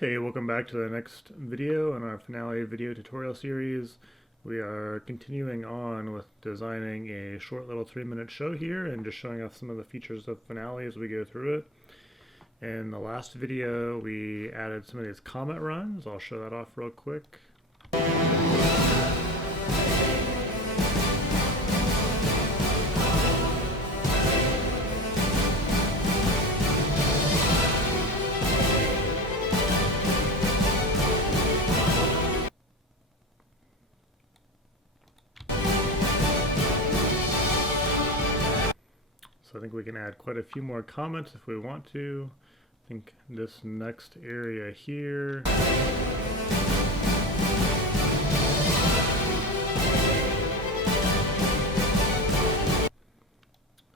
Hey, welcome back to the next video in our finale video tutorial series. We are continuing on with designing a short little 3-minute show here and just showing off some of the features of finale as we go through it. In the last video, we added some of these comet runs. I'll show that off real quick. So I think we can add quite a few more comments if we want to. I think this next area here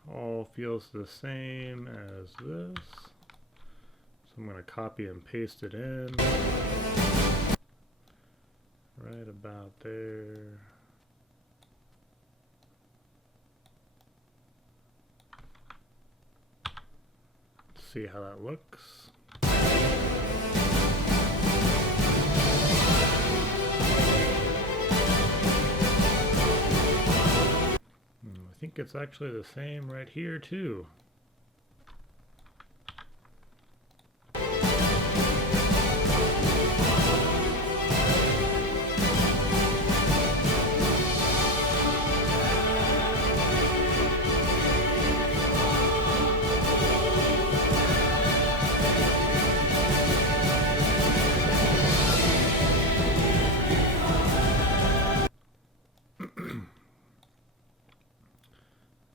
all feels the same as this. So I'm going to copy and paste it in right about there. See how that looks. I think it's actually the same right here too.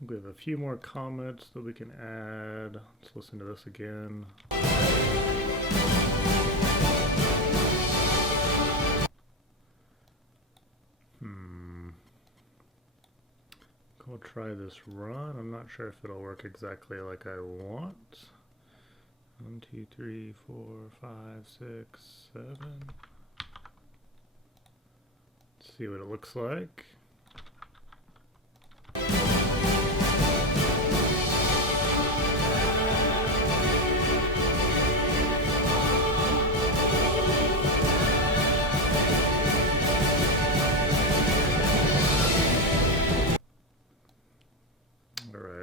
We have a few more comments that we can add. Let's listen to this again. I'll try this run. I'm not sure if it'll work exactly like I want. 1, 2, 3, 4, 5, 6, 7. Let's see what it looks like.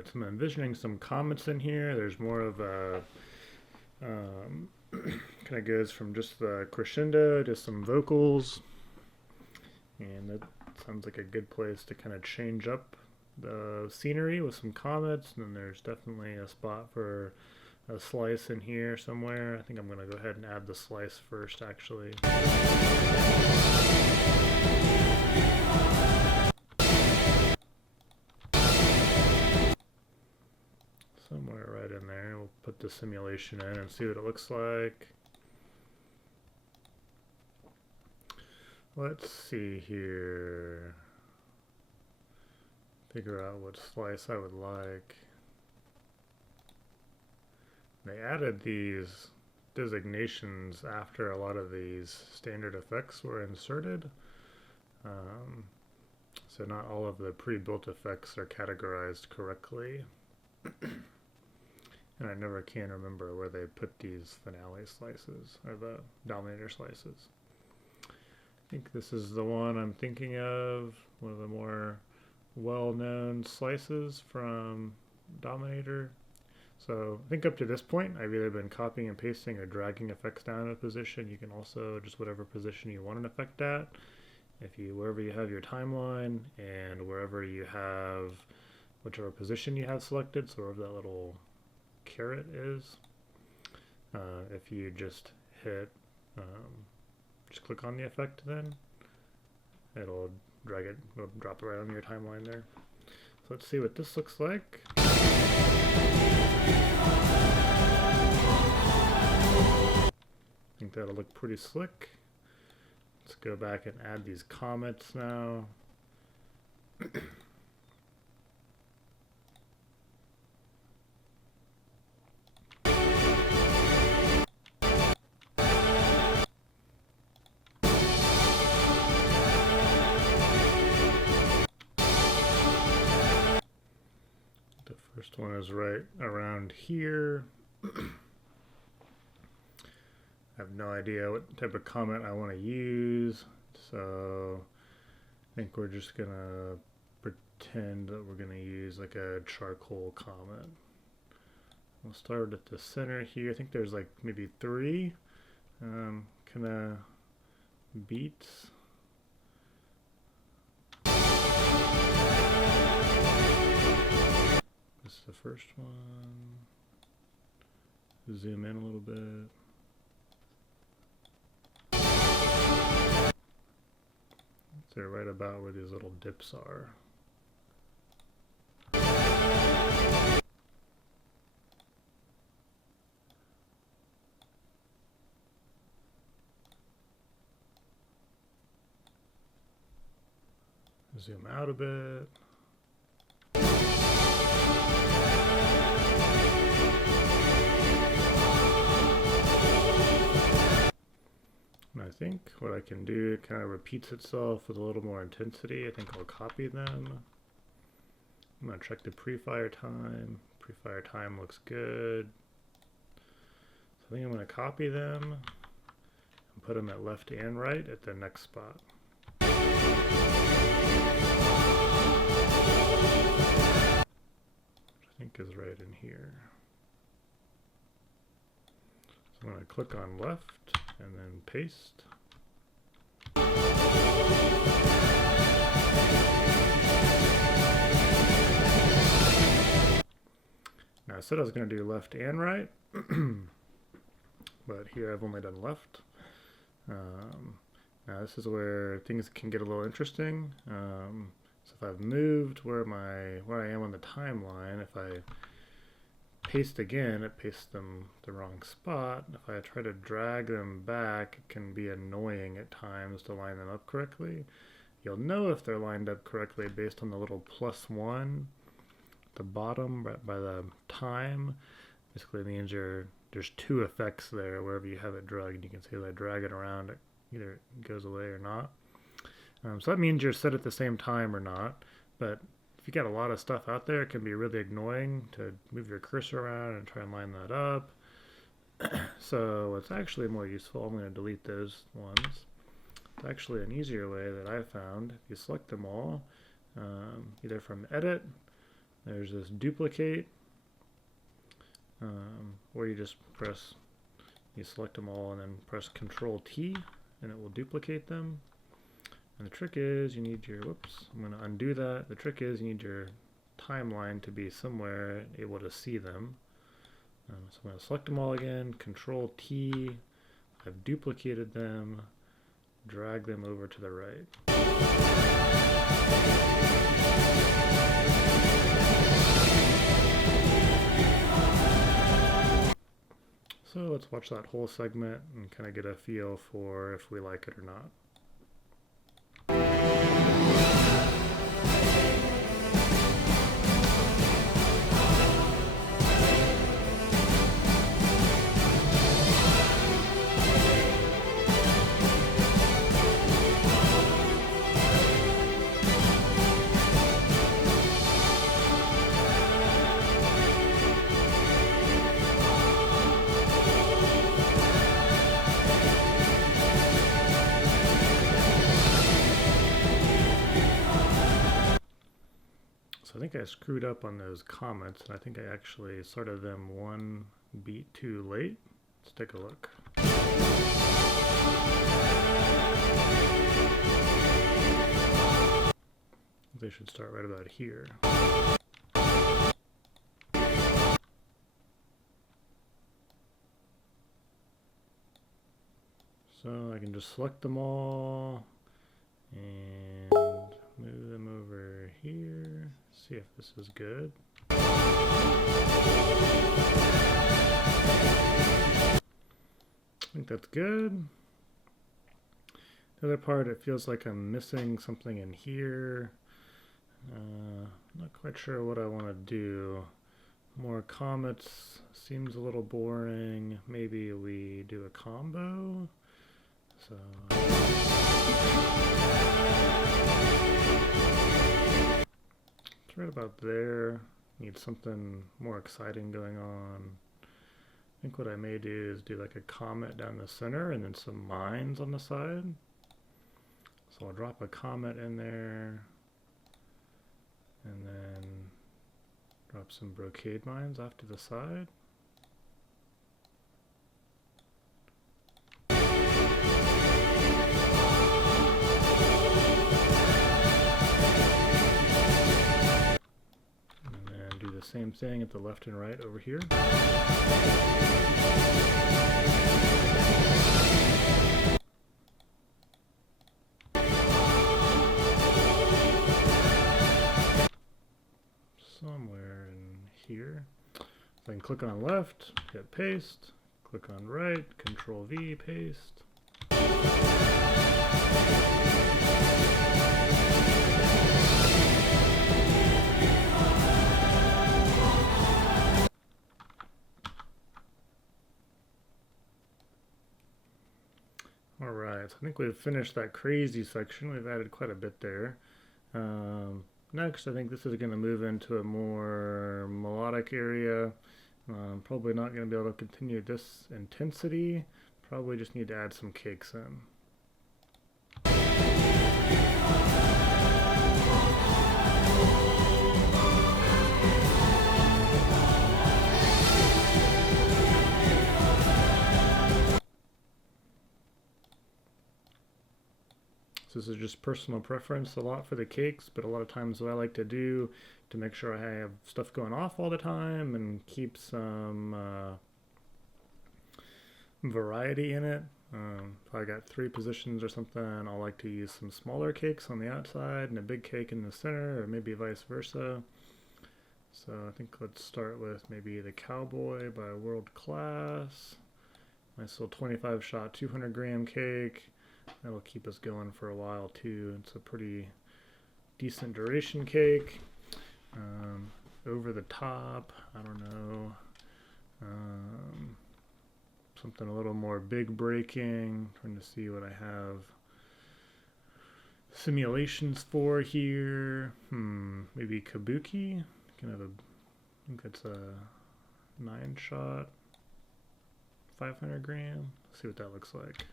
So I'm envisioning some comments in here. There's more of a kind of goes from just the crescendo to some vocals, and that sounds like a good place to kind of change up the scenery with some comments. And then there's definitely a spot for a slice in here somewhere. I think I'm going to go ahead and add the slice first, actually. Somewhere right in there. We'll put the simulation in and see what it looks like. Let's see here. Figure out what slice I would like. They added these designations after a lot of these standard effects were inserted. So not all of the pre-built effects are categorized correctly. And I never can remember where they put these finale slices, or the dominator slices. I think this is the one I'm thinking of, one of the more well-known slices from Dominator. So I think up to this point, I've either been copying and pasting or dragging effects down in a position. You can also, just whatever position you want an effect at, wherever you have your timeline and wherever you have whichever position you have selected, so wherever that little caret is, if you just hit, just click on the effect, then it'll drag it, it'll drop it right on your timeline there. So let's see what this looks like. I think that'll look pretty slick. Let's go back and add these comments now. First one is right around here. I have no idea what type of comet I want to use, so I think we're just gonna pretend that we're gonna use like a charcoal comet. We'll start at the center here. I think there's like maybe 3 kind of beats. This is the first one. Zoom in a little bit. They're right about where these little dips are. Zoom out a bit. And I think what I can do, it kind of repeats itself with a little more intensity. I think I'll copy them. I'm going to check the pre-fire time. Pre-fire time looks good. So I think I'm going to copy them and put them at left and right at the next spot. Which I think is right in here. So I'm going to click on left and then paste. Now I said I was going to do left and right, but here I've only done left. Now this is where things can get a little interesting. So if I've moved where I am on the timeline, if I paste again, it pastes them the wrong spot. If I try to drag them back, it can be annoying at times to line them up correctly. You'll know if they're lined up correctly based on the little +1 at the bottom right by the time. Basically means there's 2 effects there wherever you have it dragged. You can see as I drag it around, it either goes away or not. So that means you're set at the same time or not, but if you got a lot of stuff out there, it can be really annoying to move your cursor around and try and line that up. So it's actually more useful. I'm going to delete those ones. It's actually an easier way that I found. If you select them all, either from Edit, there's this Duplicate, or you just select them all and then press Control T, and it will duplicate them. And the trick is you need your, whoops, I'm going to undo that. The trick is you need your timeline to be somewhere able to see them. So I'm going to select them all again, Control T, I've duplicated them, drag them over to the right. So let's watch that whole segment and kind of get a feel for if we like it or not. So I think I screwed up on those comments, and I think I actually started them 1 beat too late. Let's take a look. They should start right about here. So I can just select them all and move them over here. See if this is good. I think that's good. The other part, it feels like I'm missing something in here. I'm not quite sure what I want to do. More comets seems a little boring. Maybe we do a combo. So it's right about there. Need something more exciting going on. think what I may do is do like a comet down the center and then some mines on the side. So I'll drop a comet in there and then drop some brocade mines off to the side. Same thing at the left and right over here. Somewhere in here. So I can click on left, hit paste, click on right, Control V, paste. Alright, so I think we've finished that crazy section. We've added quite a bit there. Next, I think this is going to move into a more melodic area. Probably not going to be able to continue this intensity. Probably just need to add some cakes in. So this is just personal preference a lot for the cakes, but a lot of times what I like to do to make sure I have stuff going off all the time and keep some variety in it. If I got 3 positions or something, I like to use some smaller cakes on the outside and a big cake in the center, or maybe vice versa. So I think let's start with maybe the Cowboy by World Class. Nice little 25 shot 200 gram cake. That'll keep us going for a while too. It's a pretty decent duration cake. Over the top, I don't know. Something a little more big breaking. Trying to see what I have simulations for here. Maybe Kabuki. Can have I think it's a 9 shot. 500 gram. Let's see what that looks like.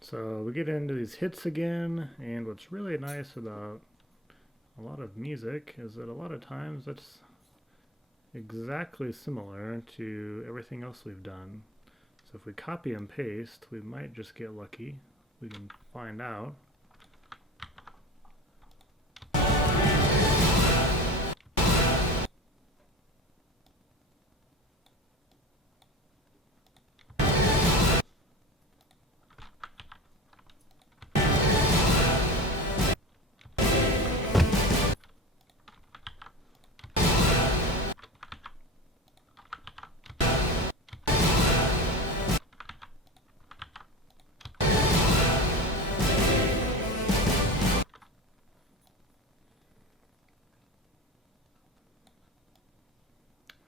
So we get into these hits again, and what's really nice about a lot of music is that a lot of times that's exactly similar to everything else we've done. So if we copy and paste, we might just get lucky. We can find out.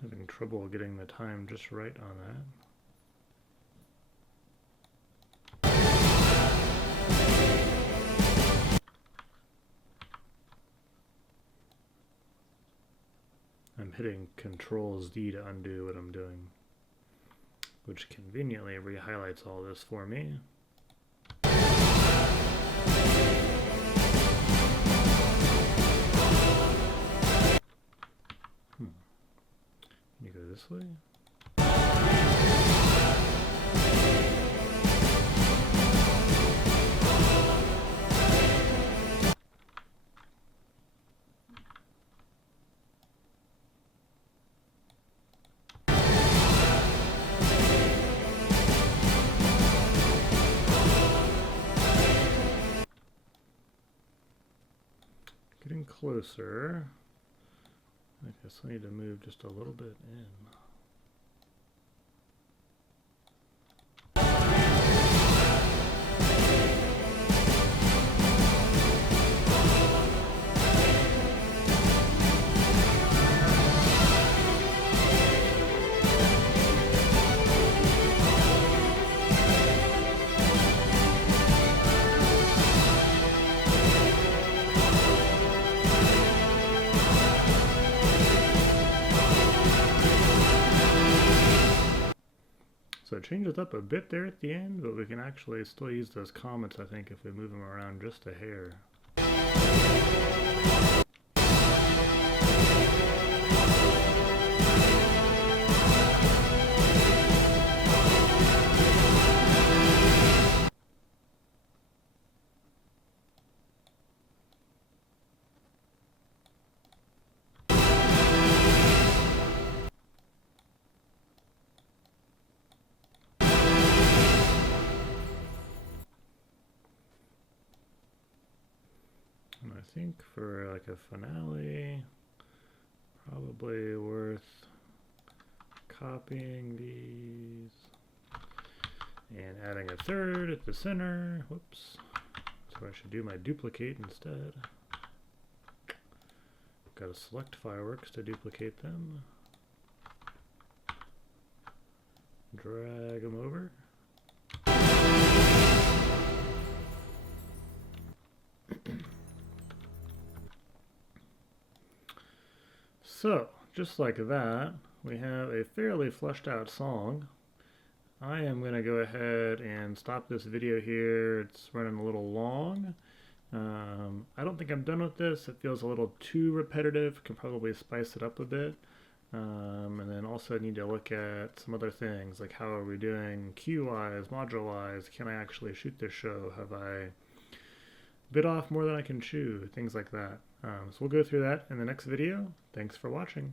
Having trouble getting the time just right on that. I'm hitting Control-Z to undo what I'm doing, which conveniently re-highlights all this for me. You go this way. getting closer. I guess I need to move just a little bit in. So it changes up a bit there at the end, but we can actually still use those comments, I think, if we move them around just a hair. And I think for like a finale, probably worth copying these and adding a third at the center. Whoops. So I should do my duplicate instead. Got to select fireworks to duplicate them. Drag them over. So, just like that, we have a fairly fleshed out song. I am going to go ahead and stop this video here. It's running a little long. I don't think I'm done with this. It feels a little too repetitive. Can probably spice it up a bit. And then also need to look at some other things, like how are we doing cue-wise, module-wise? Can I actually shoot this show? Have I bit off more than I can chew? Things like that. So we'll go through that in the next video. Thanks for watching.